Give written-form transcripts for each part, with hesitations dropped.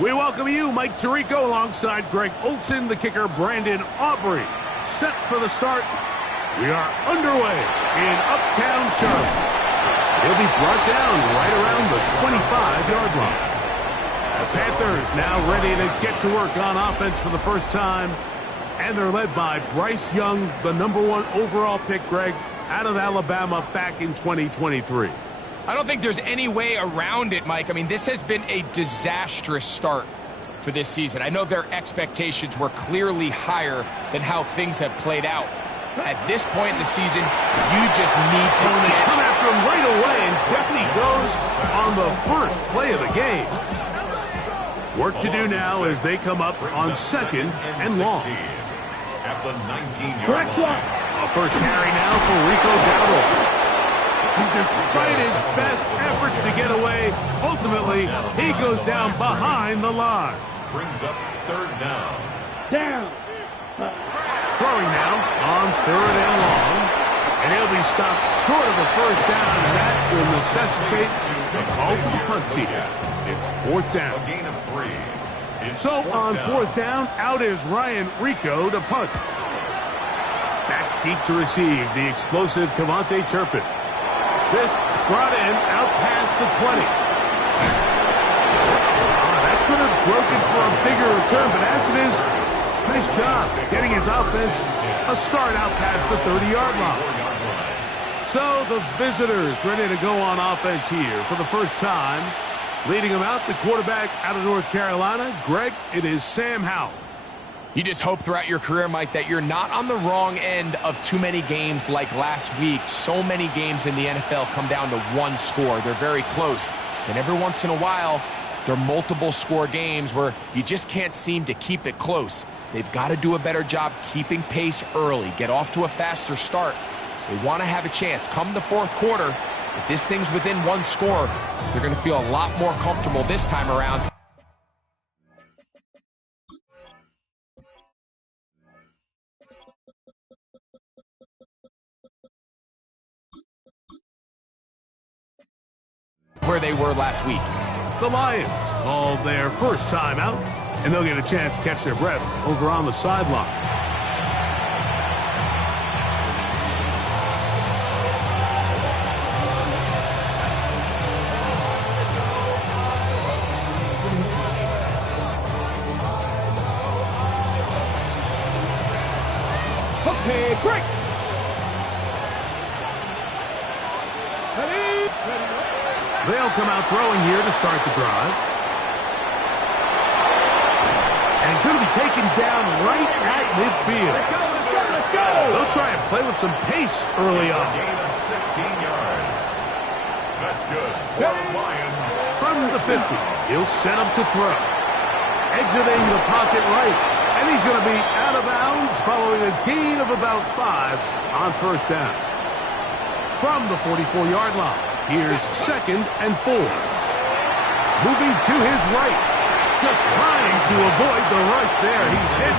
We welcome you, Mike Tirico, alongside Greg Olson, the kicker, Brandon Aubrey. Set for the start. We are underway in Uptown Charlotte. He'll be brought down right around the 25-yard line. The Panthers now ready to get to work on offense for the first time. And they're led by Bryce Young, the #1 overall pick, Greg, out of Alabama back in 2023. I don't think there's any way around it, Mike. I mean, this has been a disastrous start for this season. I know their expectations were clearly higher than how things have played out. At this point in the season, you just need to come after him right away, and definitely goes on the first play of the game. Work to do now as they come up on 2nd and long. At the 19-yard line. A first carry now for Rico Dowdle. And despite his best efforts to get away, ultimately, he goes down behind the line. Brings up 3rd down. Throwing now on 3rd and long. And he'll be stopped short of a first down, and that will necessitate a call to the punt team. It's 4th down. A gain of 3. So on 4th down, out is Ryan Rico to punt. Back deep to receive the explosive Kavontae Turpin. This brought in out past the 20. That could have broken for a bigger return, but as it is, nice job getting his offense a start out past the 30-yard line. So the visitors ready to go on offense here for the first time. Leading them out, the quarterback out of North Carolina, Greg, it is Sam Howell. You just hope throughout your career, Mike, that you're not on the wrong end of too many games like last week. So many games in the NFL come down to one score. They're very close. And every once in a while, there are multiple score games where you just can't seem to keep it close. They've got to do a better job keeping pace early, get off to a faster start. They want to have a chance. Come the 4th quarter, if this thing's within one score, they're going to feel a lot more comfortable this time around. Where they were last week. The Lions called their first time out, and they'll get a chance to catch their breath over on the sideline. Okay, great. They'll come out throwing here to start the drive. And he's going to be taken down right at midfield. Let's go. They'll try and play with some pace early on. Gain of 16 yards. That's good for Lions. From the 50, he'll set up to throw. Exiting the pocket right. And he's going to be out of bounds following a gain of about 5 on first down. From the 44-yard line, here's 2nd and 4. Moving to his right. Just trying to avoid the rush there. He's hit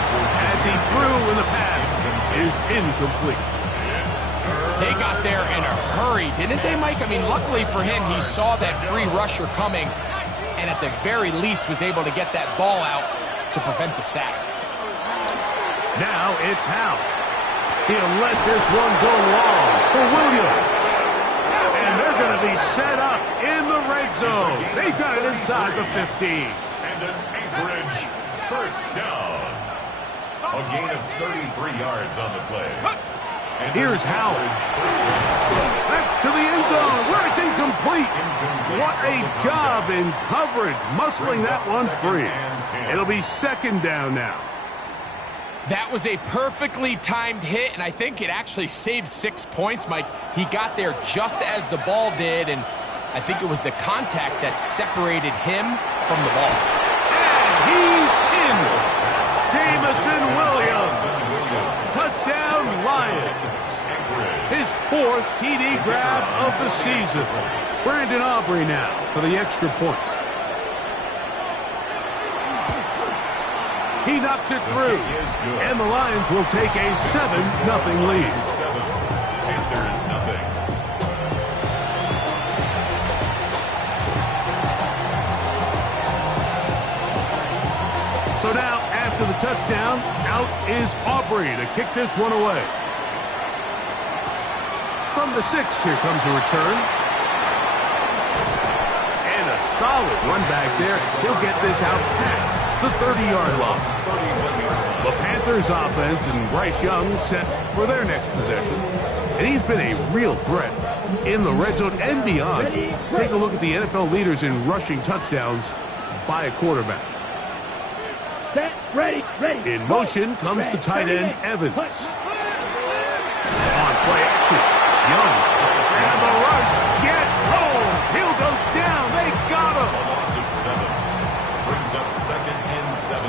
as he threw, and the pass is incomplete. They got there in a hurry, didn't they, Mike? I mean, luckily for him, he saw that free rusher coming and at the very least was able to get that ball out to prevent the sack. Now it's Howell. He'll let this one go long for Williams. And they're going to be set up in the red zone. They've got it inside the 15. And an Anchorage first down. A gain of 33 yards on the play. And here's Howell. That's to the end zone where it's incomplete. What a job in coverage, muscling that one free. It'll be 2nd down now. That was a perfectly timed hit, and I think it actually saved 6 points, Mike. He got there just as the ball did, and I think it was the contact that separated him from the ball. And he's in. Jamison Williams. Touchdown, Lions. His 4th TD grab of the season. Brandon Aubrey now for the extra point. He knocks it through, and the Lions will take a 7-0 lead. Panthers nothing. So now, after the touchdown, out is Aubrey to kick this one away. From the 6, here comes a return. And a solid run back there. He'll get this out past the 30-yard line. The Panthers offense and Bryce Young set for their next possession. And he's been a real threat in the red zone and beyond. Take a look at the NFL leaders in rushing touchdowns by a quarterback. Set, ready. In motion comes the tight end, Evans. On play action, Young. And the rush gets home. He'll go down. They got him. A loss of 7. Brings up 2nd and 17.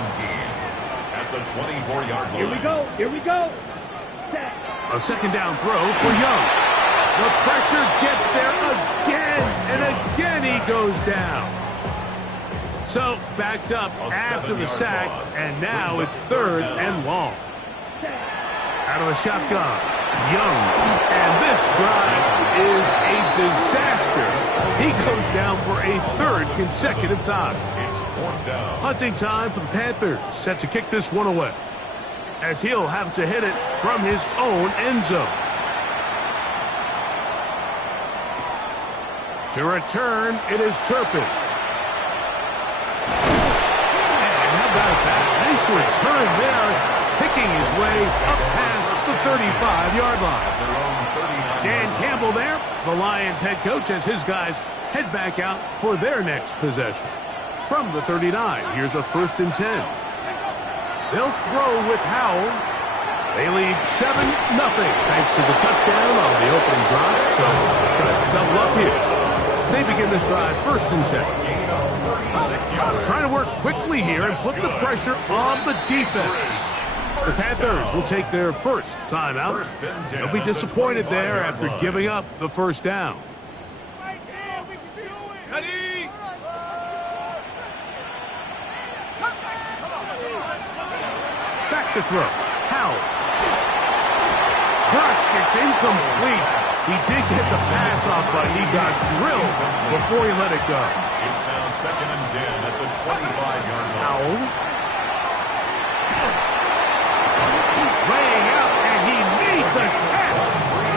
At the 24-yard line. Here we go. Set. A second down throw for Young. The pressure gets there again. And again he goes down. So, backed up after the sack, and now it's 3rd and long. Out of the shotgun, Young, and this drive is a disaster. He goes down for a 3rd consecutive time. It's 4th down. Hunting time for the Panthers, set to kick this one away, as he'll have to hit it from his own end zone. To return, it is Turpin. Nice return there, picking his way up past the 35-yard line. Dan Campbell there, the Lions head coach, as his guys head back out for their next possession. From the 39, here's a 1st and 10. They'll throw with Howell. They lead 7-0 thanks to the touchdown on the opening drive, so try to double up here. As they begin this drive, 1st and 10. Trying to work quickly here and put the pressure on the defense. The Panthers will take their first timeout. They'll be disappointed there after giving up the 1st down. Back to throw. Howell. Thrust, it's incomplete. He did get the pass off, but he got drilled before he let it go. It's now 2nd and 10 at the 25-yard line. Howell. Laying out, and he made the catch.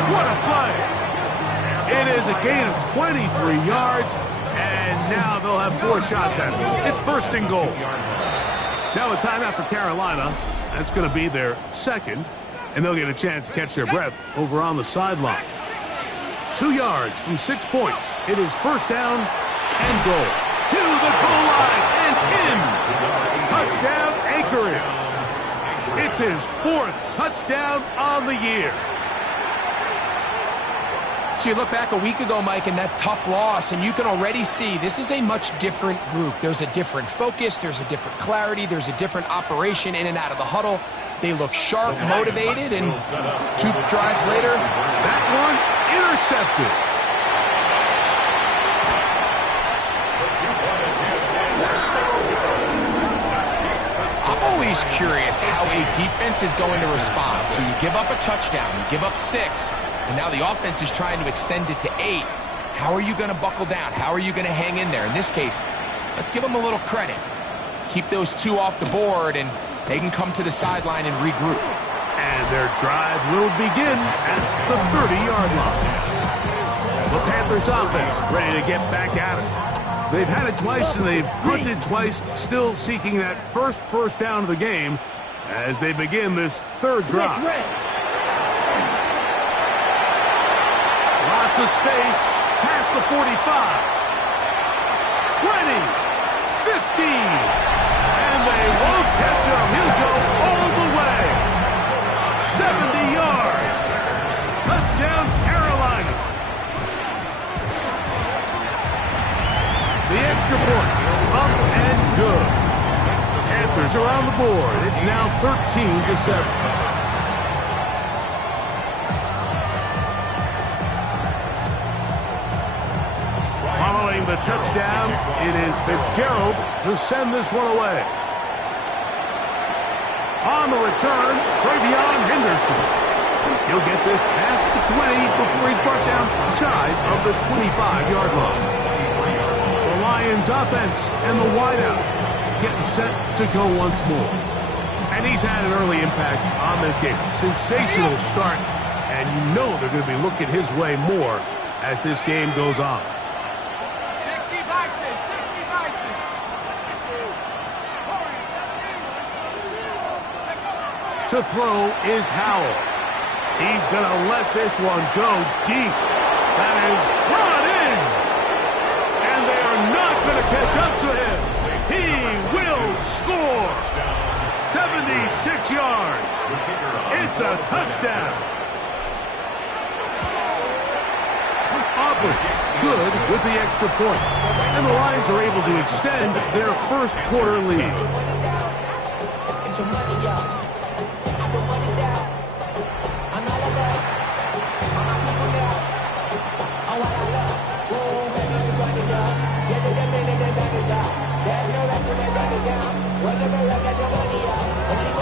What a play. It is a gain of 23 yards, and now they'll have 4 shots at it. It's 1st and goal. Now a timeout for Carolina. That's going to be their 2nd, and they'll get a chance to catch their breath over on the sideline. 2 yards from 6 points. It is 1st down and goal. To the goal line and in. Touchdown, Anchorage. It's his 4th touchdown on the year. So you look back a week ago, Mike, and that tough loss, and you can already see this is a much different group. There's a different focus. There's a different clarity. There's a different operation in and out of the huddle. They look sharp, motivated, and 2 drives later, that one intercepted. I'm always curious how a defense is going to respond. So you give up a touchdown, you give up 6, and now the offense is trying to extend it to 8. How are you going to buckle down? How are you going to hang in there? In this case, let's give them a little credit. Keep those 2 off the board, and they can come to the sideline and regroup. And their drive will begin at the 30-yard line. The Panthers offense ready to get back at it. They've had it twice and they've punted twice, still seeking that first down of the game as they begin this 3rd drive. Lots of space past the 45. 20, 15, and they won't catch him. He'll go all the way. 70 yards. Touchdown, Carolina. The extra point, up and good. Panthers are on the board. It's now 13-7. Following the touchdown, it is Fitzgerald to send this one away. On the return, Travion Henderson. He'll get this past the 20 before he's brought down shy of the 25-yard line. The Lions offense and the wideout getting set to go once more. And he's had an early impact on this game. Sensational start, and you know they're going to be looking his way more as this game goes on. 60 Bison, 60 Bison. To throw is Howell. He's going to let this one go deep. That is brought in. And they are not going to catch up to him. He will score. 76 yards. It's a touchdown. Auburn good with the extra point. And the Lions are able to extend their first quarter lead.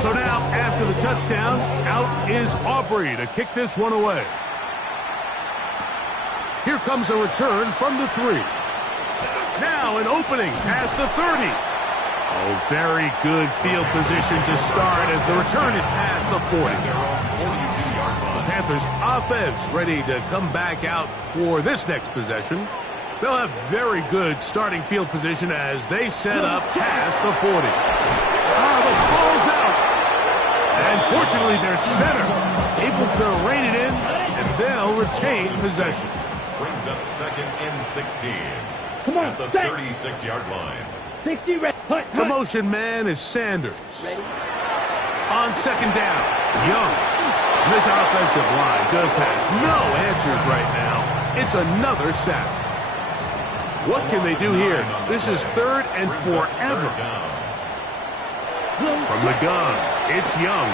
So now, after the touchdown, out is Aubrey to kick this one away. Here comes a return from the 3. Now an opening past the 30. Oh, very good field position to start as the return is past the 40. The Panthers offense ready to come back out for this next possession. They'll have very good starting field position as they set up past the 40. The ball's out. And fortunately, their center able to rein it in, and they'll retain possession. Brings up 2nd and 16. Come on, at the 36-yard line. 60 red. Hut, The motion man is Sanders. On 2nd down, Young. This offensive line just has no answers right now. It's another sack. What can they do here? This is 3rd and forever. From the gun, it's Young.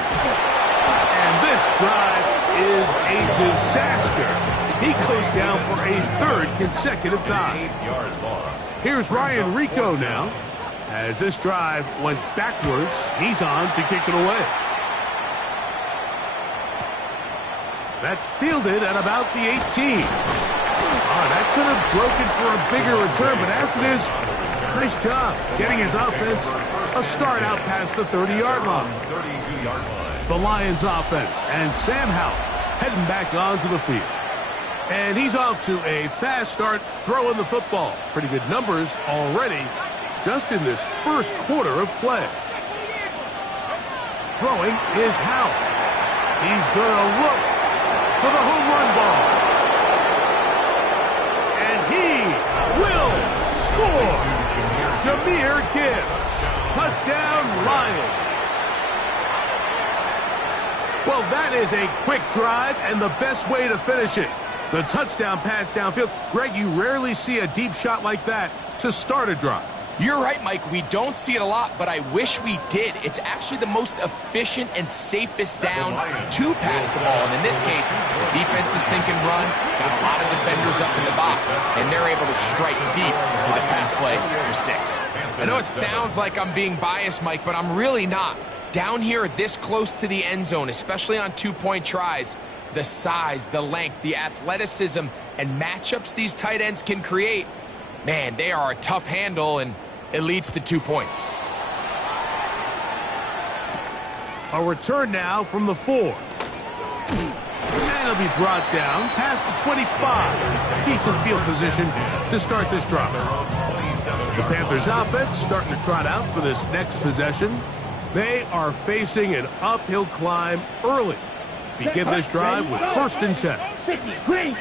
And this drive is a disaster. He goes down for a 3rd consecutive time. 8-yard loss. Here's Ryan Rico now. As this drive went backwards, he's on to kick it away. That's fielded at about the 18. That could have broken for a bigger return, but as it is, nice job getting his offense a start out past the 30-yard line. 32-yard line. The Lions offense and Sam Howell heading back onto the field. And he's off to a fast start throwing the football. Pretty good numbers already just in this first quarter of play. Throwing is Howell. He's going to look for the home run ball. And he will score. Jahmyr Gibbs. Touchdown, Lions. Well, that is a quick drive and the best way to finish it. The touchdown pass downfield. Greg, you rarely see a deep shot like that to start a drive. You're right, Mike. We don't see it a lot, but I wish we did. It's actually the most efficient and safest down to pass the ball. And in this case, the defense is thinking run, got a lot of defenders up in the box, and they're able to strike deep with a pass play for 6. I know it sounds like I'm being biased, Mike, but I'm really not. Down here this close to the end zone, especially on 2-point tries, the size, the length, the athleticism, and matchups these tight ends can create, man, they are a tough handle, and it leads to 2 points. A return now from the 4. And it'll be brought down past the 25. Decent field position to start this drive. The Panthers offense starting to trot out for this next possession. They are facing an uphill climb early. Begin this drive with 1st and 10. 50 green.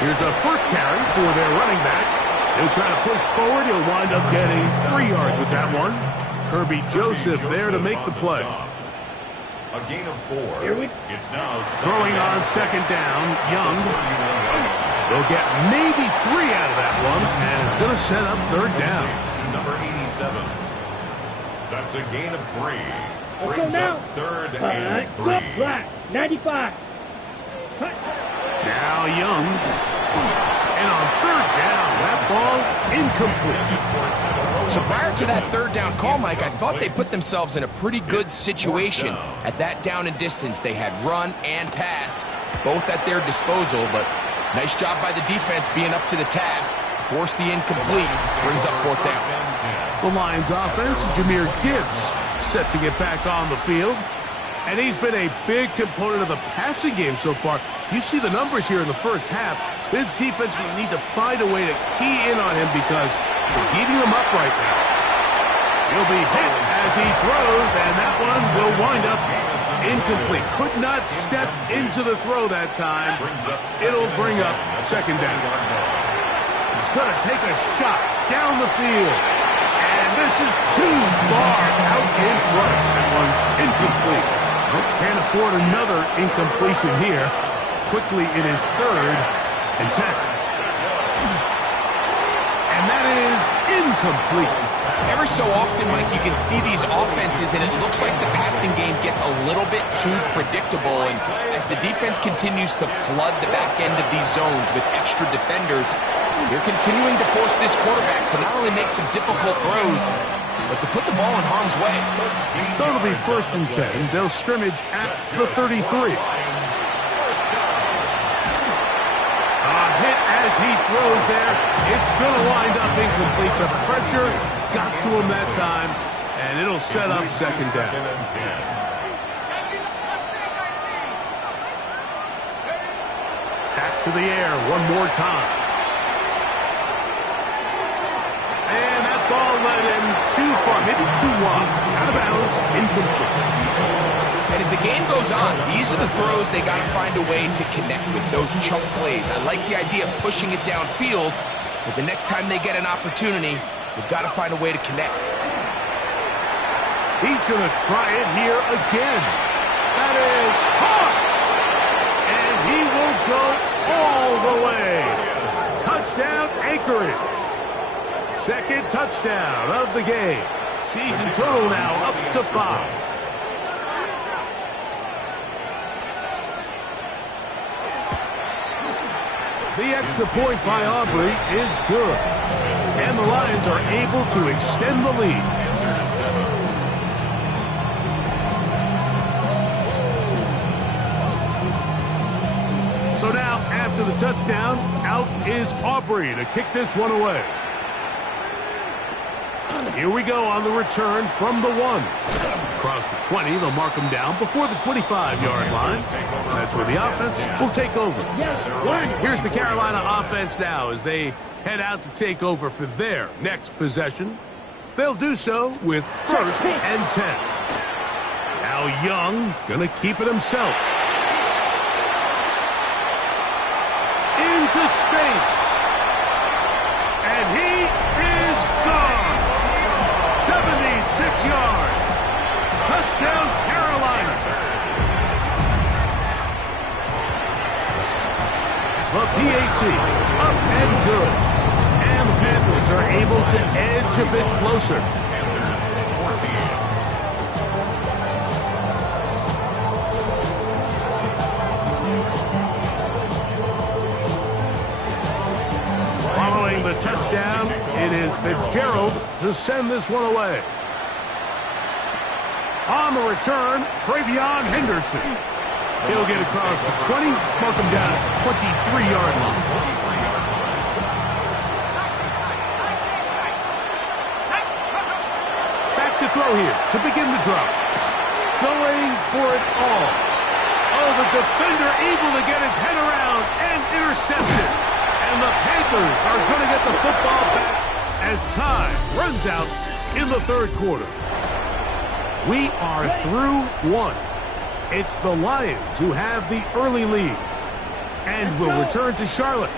Here's a first carry for their running back. He'll try to push forward. He'll wind up getting 3 yards with that one. Kirby Joseph there to make the play. A gain of 4. It's now throwing on 2nd down. Young. They'll get maybe 3 out of that one, and it's going to set up 3rd down. To number 87. That's a gain of 3. Let's go Brings now. up 3rd and 3. Black. 95. Now Young. And on 3rd down, that ball incomplete. So prior to that 3rd down call, Mike, I thought they put themselves in a pretty good situation. At that down and distance, they had run and pass, both at their disposal, but Nice job by the defense being up to the task. Force the incomplete. Brings up 4th down. The Lions offense, Jahmyr Gibbs, set to get back on the field. And he's been a big component of the passing game so far. You see the numbers here in the first half. This defense will need to find a way to key in on him because he's eating them up right now. He'll be hit as he throws, and that one will wind up incomplete. Could not step into the throw that time. It'll bring up 2nd down. He's going to take a shot down the field. And this is too far out in front. That one's incomplete. Can't afford another incompletion here. Quickly it is 3rd and 10. And that is incomplete. Ever so often, Mike, you can see these offenses, and it looks like the passing game gets a little bit too predictable. And as the defense continues to flood the back end of these zones with extra defenders, they're continuing to force this quarterback to not only make some difficult throws, but to put the ball in harm's way. So it'll be 1st and 10. They'll scrimmage at the 33. Hit as he throws there. It's going to wind up incomplete. The pressure got to him that time, and it'll set up 2nd down. Back to the air one more time. And that ball led him too far, maybe too wide. Out of bounds, incomplete. And as the game goes on, these are the throws they got to find a way to connect with, those chunk plays. I like the idea of pushing it downfield, but the next time they get an opportunity, they've got to find a way to connect. He's going to try it here again. That is caught! And he will go all the way. Touchdown, Anchorage. 2nd touchdown of the game. Season total now up to 5. The extra point by Aubrey is good. And the Lions are able to extend the lead. So now, after the touchdown, out is Aubrey to kick this one away. Here we go on the return from the 1. Across the 20, they'll mark him down before the 25-yard line. That's where the offense will take over. Here's the Carolina offense now as they head out to take over for their next possession. They'll do so with 1st and 10. Now Young gonna keep it himself. Into space. And he is gone. 76 yards. Touchdown, Carolina. The PAT up and good. And the Panthers are able to edge a bit closer. Following the touchdown, it is Fitzgerald to send this one away. On the return, Travion Henderson. He'll get across the 20, mark him down at the 23-yard line. Back to throw here to begin the drop. Going for it all. Oh, the defender able to get his head around and intercept it. And the Panthers are going to get the football back as time runs out in the 3rd quarter. We are through 1. It's the Lions who have the early lead. And will return to Charlotte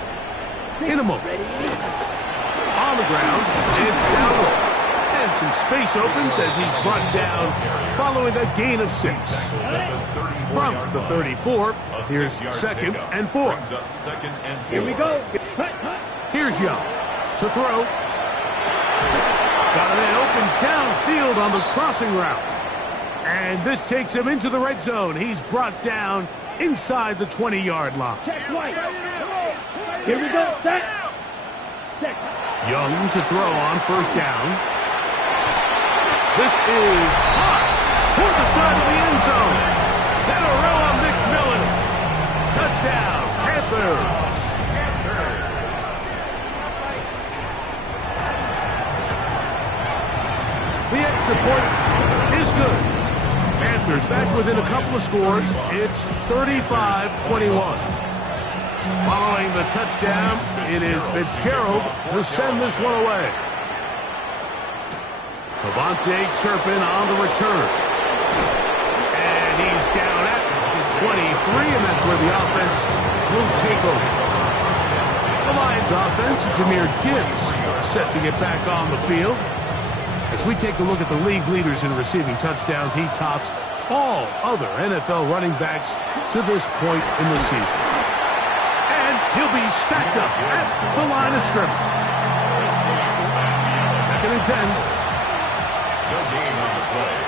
in a moment. On the ground, it's downward. And some space opens as he's brought down following a gain of 6. From the 34, here's 2nd and 4. Here we go. Here's Young to throw. Got a man open downfield on the crossing route. And this takes him into the red zone. He's brought down inside the 20-yard line. Check right. Here we go. Set. Young to throw on 1st down. This is hot toward the side of the end zone. Zanarella McMillan. Touchdown, Panther. Panthers back within a couple of scores. It's 35-21. Following the touchdown, it is Fitzgerald to send this one away. Cavante Turpin on the return. And he's down at the 23, and that's where the offense will take over. The Lions offense, Jahmyr Gibbs, set to get back on the field. As we take a look at the league leaders in receiving touchdowns, he tops all other NFL running backs to this point in the season. And he'll be stacked up at the line of scrimmage. 2nd and 10. No gain on the play.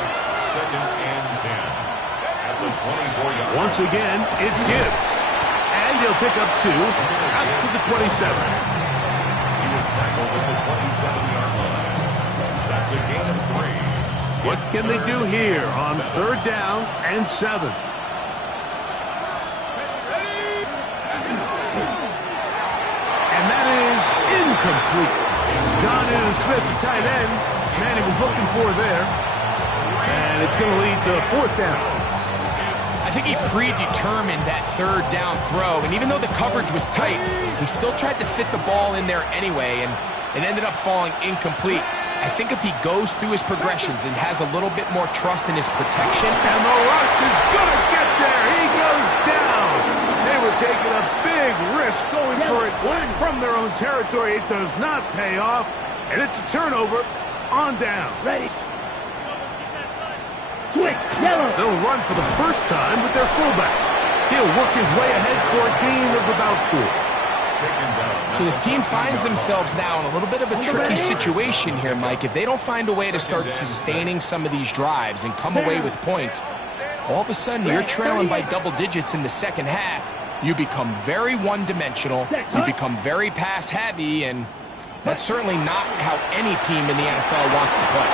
2nd and 10. At the 24-yard line. Once again, it's Gibbs. And he'll pick up 2 out to the 27. He was tackled at the 27-yard line. That's a gain of 3. What can they do here on 3rd down and 7? And that is incomplete. Jonnu Smith, tight end, man he was looking for there. And it's going to lead to 4th down. I think he predetermined that 3rd down throw, and even though the coverage was tight, he still tried to fit the ball in there anyway, and it ended up falling incomplete. I think if he goes through his progressions and has a little bit more trust in his protection. And the rush is going to get there. He goes down. They were taking a big risk going for it from their own territory. It does not pay off, and it's a turnover on down. Ready. Quick, yellow. They'll run for the first time with their fullback. He'll work his way ahead for a gain of about 4. So this team finds themselves now in a little bit of a tricky situation here, Mike. If they don't find a way to start sustaining some of these drives and come away with points, all of a sudden you're trailing by double digits in the second half. You become very one-dimensional. You become very pass-heavy, and that's certainly not how any team in the NFL wants to play.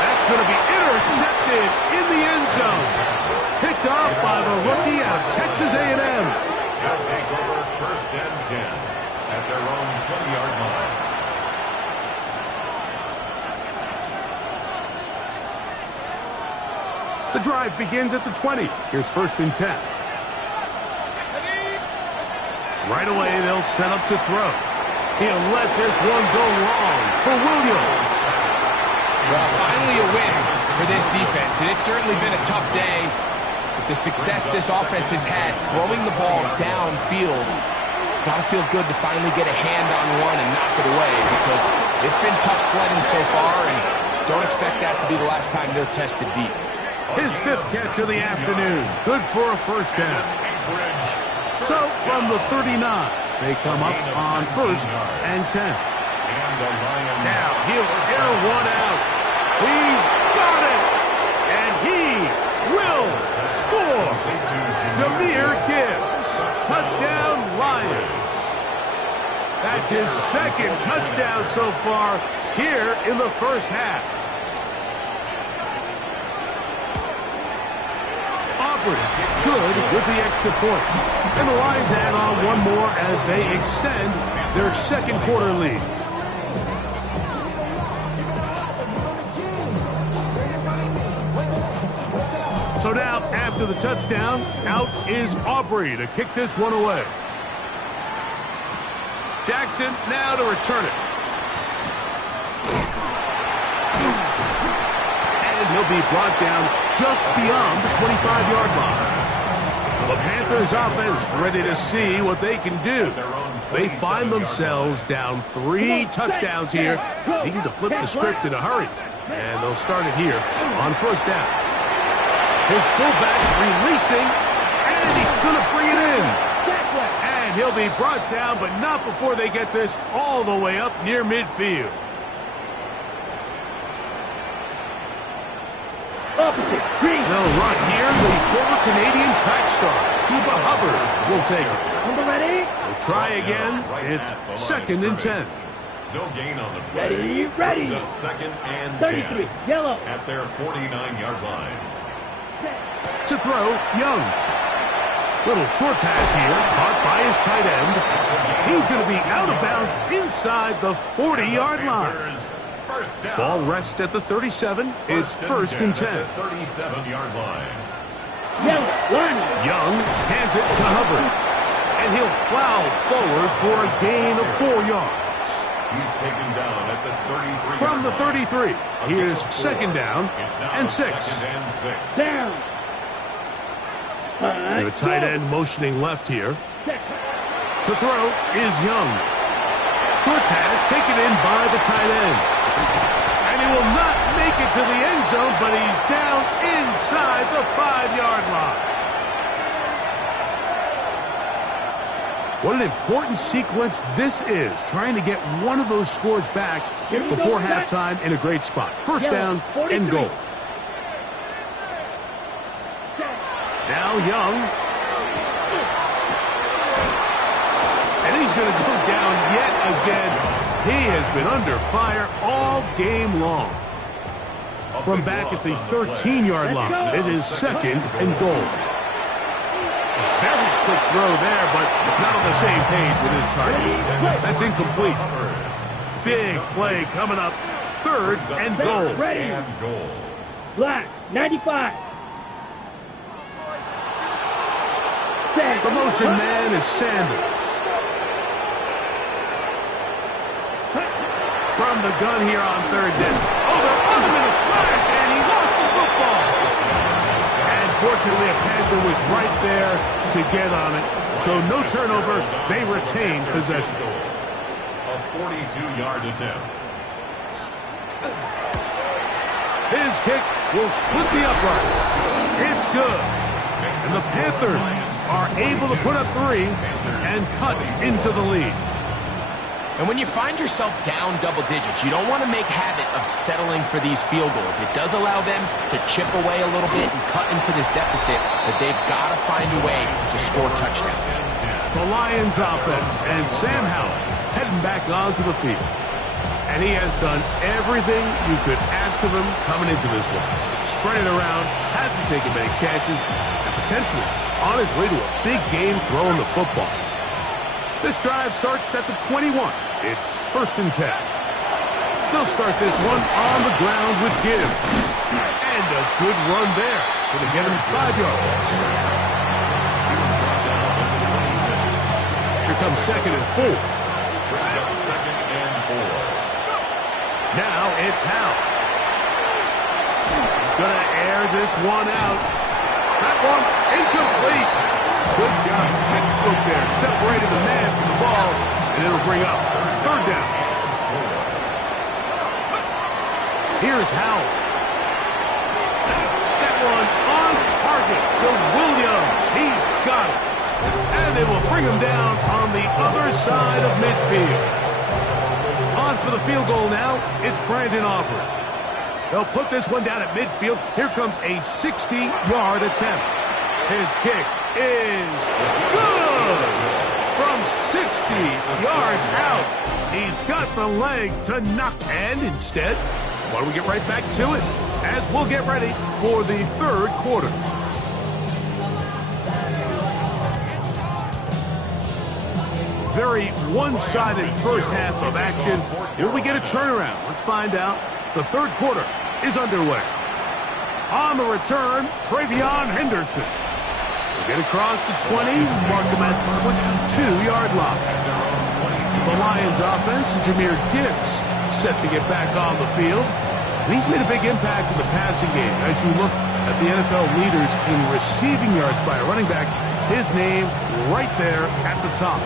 That's going to be intercepted in the end zone. Picked off by the rookie out of Texas A&M. They'll take over 1st and 10 at their own 20-yard line. The drive begins at the 20. Here's 1st and 10. Right away, they'll set up to throw. He'll let this one go long for Williams. Well, finally a win for this defense, and it's certainly been a tough day. With the success this offense has had throwing the ball downfield, it's got to feel good to finally get a hand on one and knock it away, because it's been tough sledding so far, and don't expect that to be the last time they're tested deep. His 5th catch of the afternoon. Good for a 1st down. So from the 39, they come up on 1st and 10. Now he'll air one out. He's got it, and he will score. Jahmyr Gibbs, touchdown Lions. That's his 2nd touchdown so far here in the 1st half. Aubrey good with the extra point. And the Lions add on one more as they extend their 2nd quarter lead. So now, after the touchdown, out is Aubrey to kick this one away. Jackson now to return it. And he'll be brought down just beyond the 25-yard line. The Panthers offense ready to see what they can do. They find themselves down 3 touchdowns here, needing to flip the script in a hurry. And they'll start it here on 1st down. His fullback releasing, and he's going to bring it in. And he'll be brought down, but not before they get this all the way up near midfield. They'll run here. The former Canadian track star, Chuba Hubbard, will take it. Ready? They'll try again. It's 2nd and 10. No gain on the play. Ready. It's a 2nd and 33, 10 yellow. at their 49-yard line. To throw, Young. Little short pass here, caught by his tight end. He's going to be out of bounds inside the 40-yard line. First down. Ball rests at the 37. It's first and 10. At the 37-yard line. Young hands it to Hubbard. And he'll plow forward for a gain of 4 yards. He's taken down at the 33. From the 33, here's second down and 6. Second and 6. Down. The tight end motioning left here. To throw is Young. Short pass taken in by the tight end. And he will not make it to the end zone, but he's down inside the 5-yard line. What an important sequence this is, trying to get one of those scores back before halftime in a great spot. First down and goal. Now Young. And he's going to go down yet again. He has been under fire all game long. From back at the 13-yard line, it is second and goal. Very quick throw there, but not on the same page with his target. That's incomplete. Big play coming up. Third and goal. Black, 95. The motion man is Sanders. From the gun here on third down. Oh, there wasn't a flash, and he lost the football. And fortunately, a Panther was right there to get on it. So no turnover. They retain possession. A 42-yard attempt. His kick will split the uprights. It's good. And the Panthers are able to put up 3 and cut into the lead. And when you find yourself down double digits, you don't want to make habit of settling for these field goals. It does allow them to chip away a little bit and cut into this deficit, but they've got to find a way to score touchdowns. The Lions offense and Sam Howell heading back onto the field. And he has done everything you could ask of him coming into this one. Spread it around, hasn't taken many chances, and potentially on his way to a big game throwing the football. This drive starts at the 21. It's first and 10. They'll start this one on the ground with give. And a good run there. Going to get him 5 yards. Here comes second and 4. Brings up second and 4. Now it's Howell. He's going to air this one out. That one incomplete. Good job. Textbook there. Separated the man from the ball, and it'll bring up third down. Here's Howell. That one on target to Williams. He's got it. And they will bring him down on the other side of midfield. On for the field goal now. It's Brandon Aubrey. They'll put this one down at midfield. Here comes a 60-yard attempt. His kick is good. From 60 yards out. He's got the leg to knock. And instead, why don't we get right back to it as we'll get ready for the third quarter. Very one-sided first half of action. Will we get a turnaround? Let's find out. The third quarter is underway. On the return, Travion Henderson. We'll get across the 20, mark him at the 22-yard line. The Lions offense, Jahmyr Gibbs, set to get back on the field. And he's made a big impact in the passing game. As you look at the NFL leaders in receiving yards by a running back, his name right there at the top.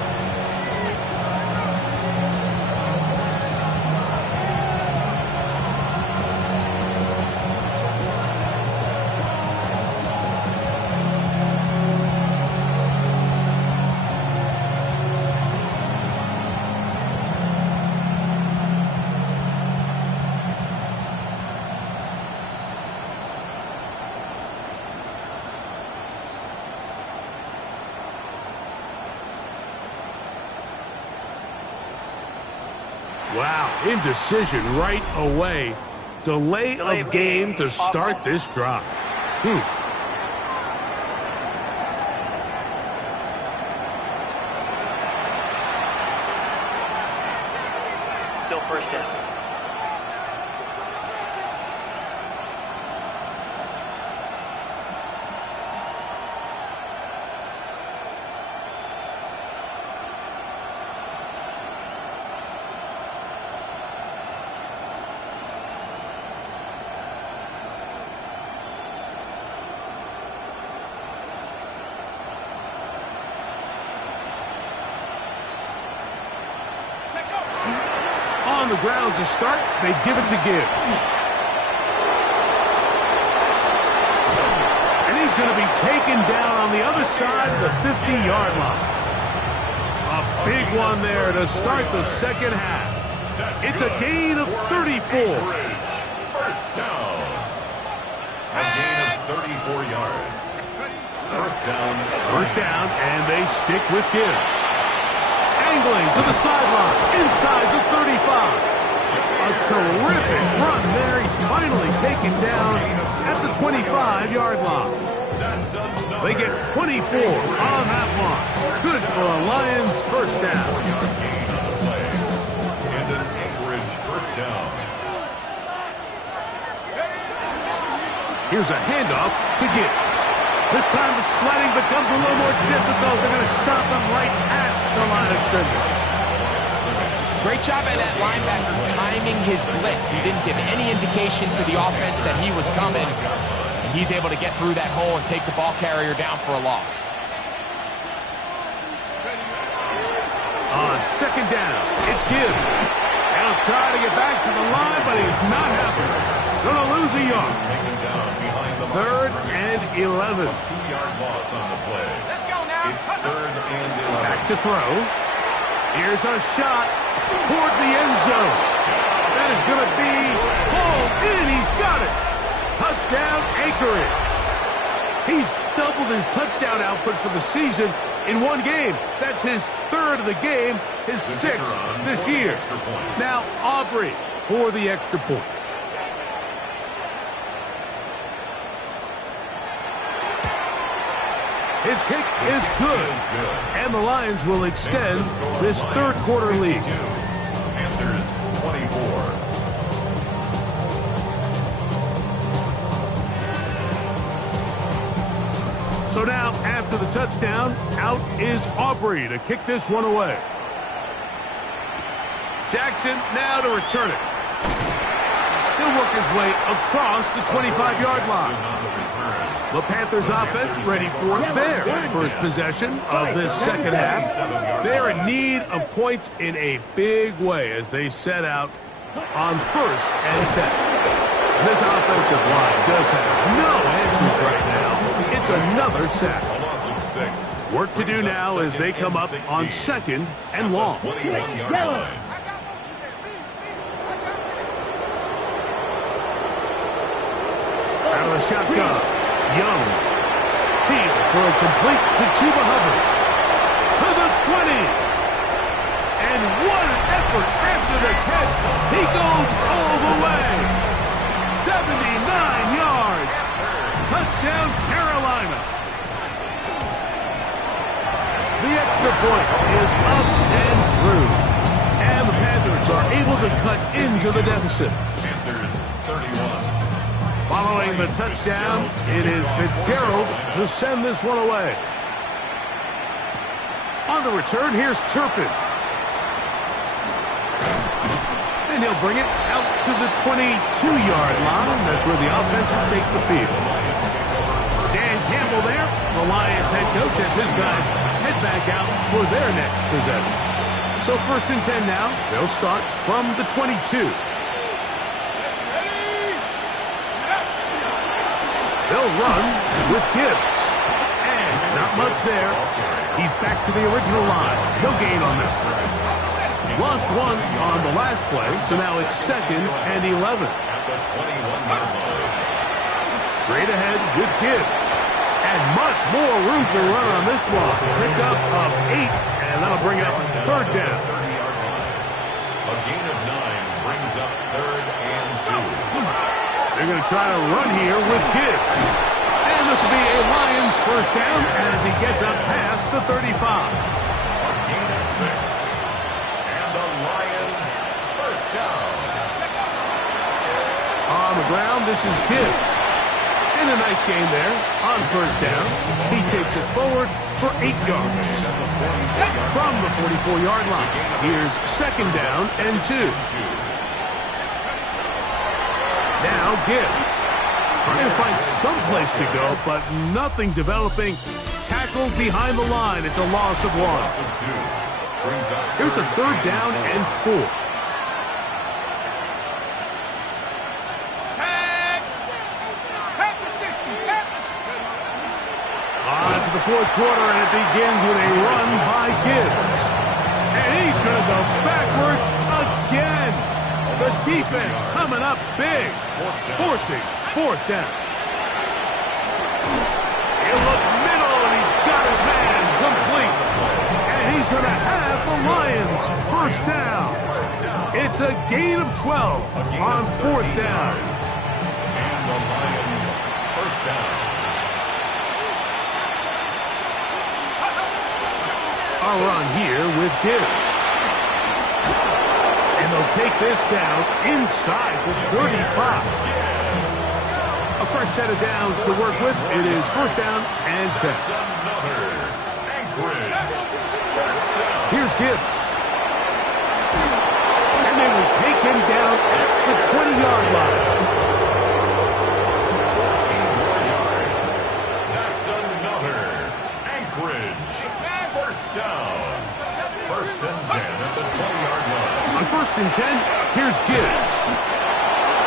Wow, indecision right away. Delay of game to start this drive. Still first down. on the ground to start. They give it to Gibbs. And he's going to be taken down on the other side of the 50-yard line. A big one there to start the second half. It's a gain of 34. First down. A gain of 34 yards. First down. First down, and they stick with Gibbs. Angling to the sideline, inside the 35. A terrific run there. He's finally taken down at the 25-yard line. They get 24 on that one. Good for a Lions first down. And an Anchorage first down. Here's a handoff to Gibbs. This time the sledding becomes a little more difficult. They're going to stop him right at the line of scrimmage. Great job by that linebacker timing his blitz. He didn't give any indication to the offense that he was coming. And he's able to get through that hole and take the ball carrier down for a loss. On second down, it's Gibbs. He'll try to get back to the line, but he's not happening. Going to lose a yard. Taken down behind the Third and 11. 2-yard loss on the play. Let's go now. It's third and 11. Back to throw. Here's a shot toward the end zone. That is going to be hauled in. He's got it. Touchdown, Anchorage. He's doubled his touchdown output for the season in one game. That's his third of the game, his sixth this year. Now Aubrey for the extra point. His kick is good, and the Lions will extend this third quarter lead. Panthers 24. So now, after the touchdown, out is Aubrey to kick this one away. Jackson now to return it. He'll work his way across the 25-yard line. The Panthers offense ready for their first possession of this second half. They're in need of points in a big way as they set out on 1st and 10. This offensive line just has no answers right now. It's another sack. Work to do now as they come up on 2nd and long. Out of the shotgun. Young. Field for a complete to Chuba Hubbard. To the 20. And what an effort after the catch. He goes all the way. 79 yards. Touchdown, Carolina. The extra point is up and through. And the Panthers are able to cut into the deficit. Panthers 31. Following the touchdown, it is Fitzgerald to send this one away. On the return, here's Turpin. And he'll bring it out to the 22-yard line. That's where the offense will take the field. Dan Campbell there, the Lions head coach, as his guys head back out for their next possession. So 1st and 10 now. They'll start from the 22. They'll run with Gibbs. And not much there. He's back to the original line. No gain on that. Lost one on the last play, so now it's 2nd and 11. Straight ahead with Gibbs. And much more room to run on this one. Pick up of 8, and that'll bring up 3rd down. A gain of 9 brings up 3rd and 2. They're going to try to run here with Gibbs. And this will be a Lions first down as he gets up past the 35. A gain of 6. And the Lions first down. On the ground, this is Gibbs. And a nice gain there on first down. He takes it forward for 8 yards. From the 44-yard line, here's 2nd down and 2. Now Gibbs trying to find some place to go, but nothing developing. Tackled behind the line. It's a loss of 1. Here's a 3rd down and 4. quarter, and it begins with a run by Gibbs. And he's going to go backwards again. The defense coming up big, forcing fourth down. He'll look middle, and he's got his man complete. And he's going to have the Lions first down. It's a gain of 12 on fourth down. And the Lions first down. A run here with Gibbs. And they'll take this down inside the 35. A fresh set of downs to work with. It is first down and 10. Another Anchorage. First down. Here's Gibbs. And they will take him down at the 20-yard line. 14 more yards. That's another Anchorage. First down. First and 10 at the 20-yard line. On first and 10, here's Gibbs.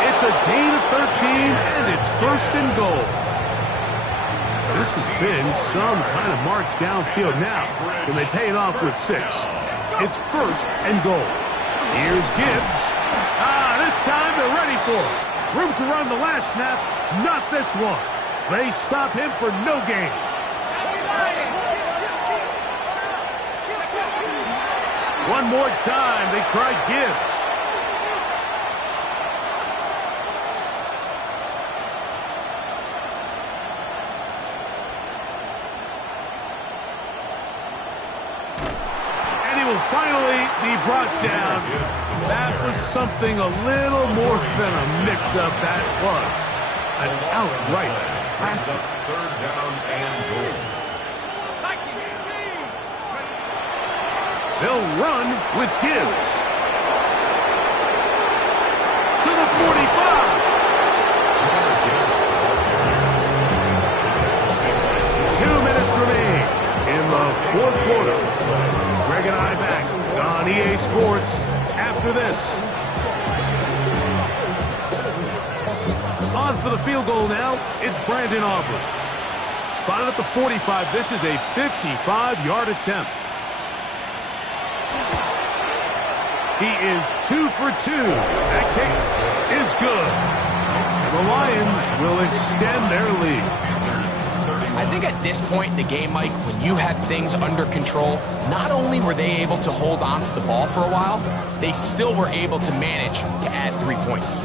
It's a gain of 13, and it's first and goal. This has been some kind of march downfield now. Can they pay it off with 6? It's first and goal. Here's Gibbs. This time they're ready for it. Room to run the last snap, not this one. They stop him for no gain. One more time, they try Gibbs. And he will finally be brought down. That was something a little more than a mix-up. That was an outright tackle. Third down and goal. They'll run with Gibbs. To the 45. 2 minutes remain in the fourth quarter. Greg and I back on EA Sports after this. On for the field goal now, it's Brandon Aubrey. Spotted at the 45, this is a 55-yard attempt. He is 2 for 2. That kick is good. The Lions will extend their lead. I think at this point in the game, Mike, when you have things under control, not only were they able to hold on to the ball for a while, they still were able to manage to add 3 points.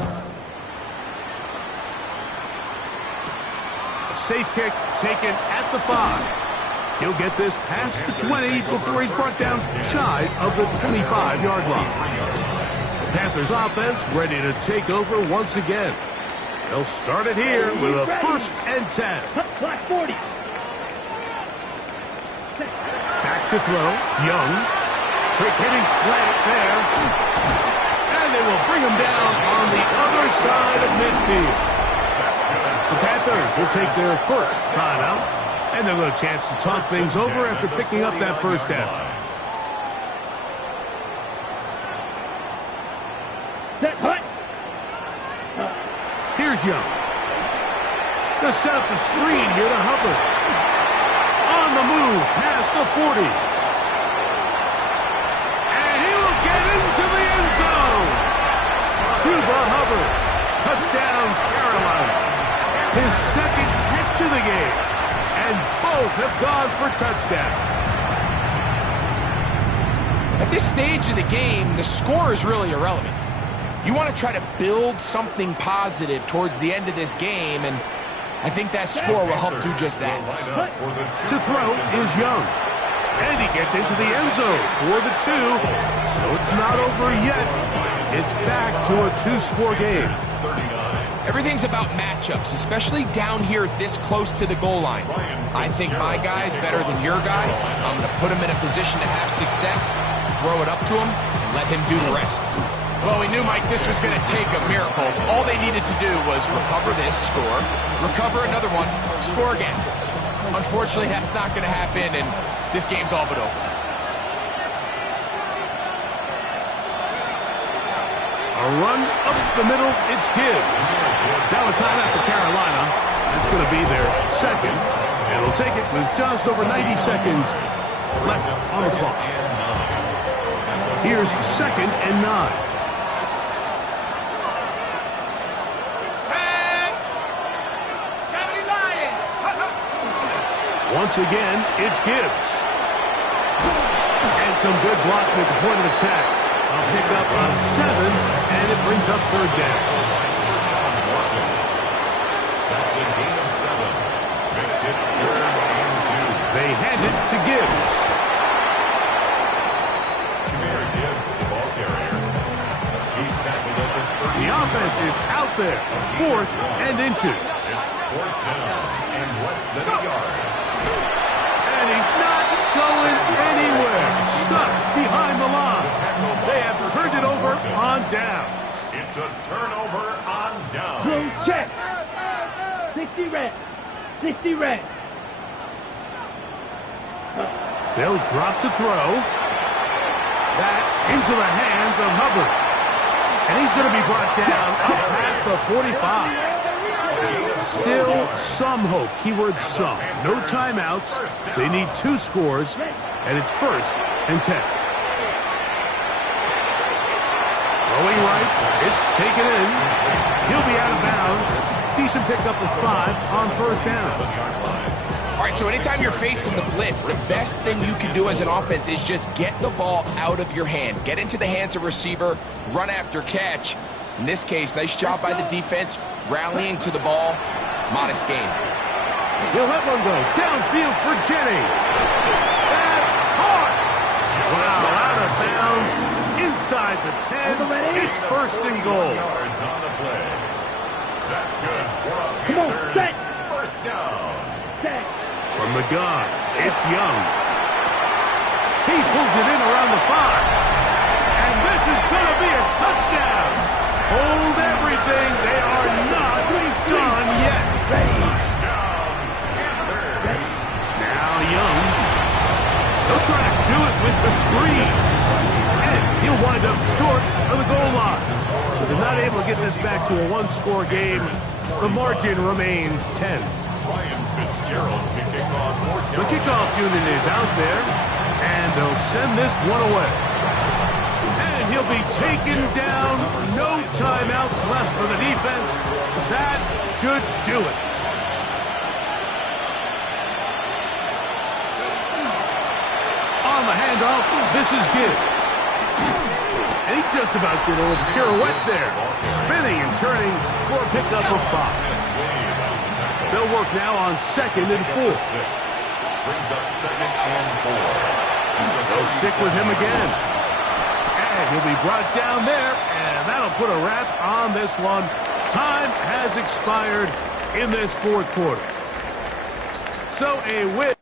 A safe kick taken at the 5. He'll get this past the 20 before he's brought down shy of the 25-yard line. The Panthers offense ready to take over once again. They'll start it here with a first and 10. Clock 40. Back to throw. Young. Quick hitting slant there. And they will bring him down on the other side of midfield. The Panthers will take their first timeout. And they'll get a chance to talk things over after picking up that first down. Set, hut. Here's Young. Going to set up the screen here to Hubbard. On the move past the 40. And he will get into the end zone. Chuba Hubbard. Touchdown, Carolina. His second catch of the game. And both have gone for touchdowns. At this stage of the game, the score is really irrelevant. You want to try to build something positive towards the end of this game, and I think that score will help do just that. To throw is Young. And he gets into the end zone for the 2. So it's not over yet. It's back to a 2-score game. Everything's about matchups, especially down here this close to the goal line. I think my guy's better than your guy. I'm going to put him in a position to have success, throw it up to him, and let him do the rest. Well, we knew, Mike, this was going to take a miracle. All they needed to do was recover this, score, recover another one, score again. Unfortunately, that's not going to happen, and this game's all but over. A run up the middle, it's Gibbs. Now a timeout for Carolina. It's going to be their second, and And we'll take it with just over 90 seconds left on the clock. Here's 2nd and 9. Once again, it's Gibbs. And some good blocking at the point of attack. I'll pick up on 7, and it brings up 3rd down. That's a gain of 7. Makes it 3rd and 2. They hand it to Gibbs. Jameer Gibbs, the ball carrier. He's tackled at the 30. The offense is out there. 4th and inches. It's 4th down and less than a yard. And he's not going anywhere. Stuck behind the line. They have turned it over on downs. It's a turnover on down. Close check. 60 red. 60 red. They'll drop to throw. That into the hands of Hubbard. And he's going to be brought down up past the 45. Still some hope. Keyword some. No timeouts. They need 2 scores, and it's 1st and 10. Throwing right. It's taken in. He'll be out of bounds. Decent pickup of 5 on 1st down. All right, so anytime you're facing the blitz, the best thing you can do as an offense is just get the ball out of your hand. Get into the hands of receiver, run after catch. In this case, nice job by the defense, rallying to the ball. Modest gain. He'll let one go. Downfield for Jennings. That's hard. Wow, out of bounds. Inside the 10. It's 1st and goal. Yards on the play. That's good for a Come on, Panthers set. 1st down. Set. From the gun, it's Young. He pulls it in around the 5. And this is going to be a touchdown. Hold everything. They are not done yet. Touchdown, Panthers. Now Young. He'll try to do it with the screen. And he'll wind up short of the goal line. So they're not able to get this back to a 1-score game. The margin remains 10. Ryan Fitzgerald to kick off. The kickoff unit is out there, and they'll send this one away. And he'll be taken down. No timeouts left for the defense. That should do it. On the handoff, this is Gibbs. And he just about did a little pirouette there. Spinning and turning for a pickup of 5. They'll work now on 2nd and 4. Brings up 2nd and 4. They'll stick with him again. And he'll be brought down there, and that'll put a wrap on this one. Time has expired in this 4th quarter. So a win.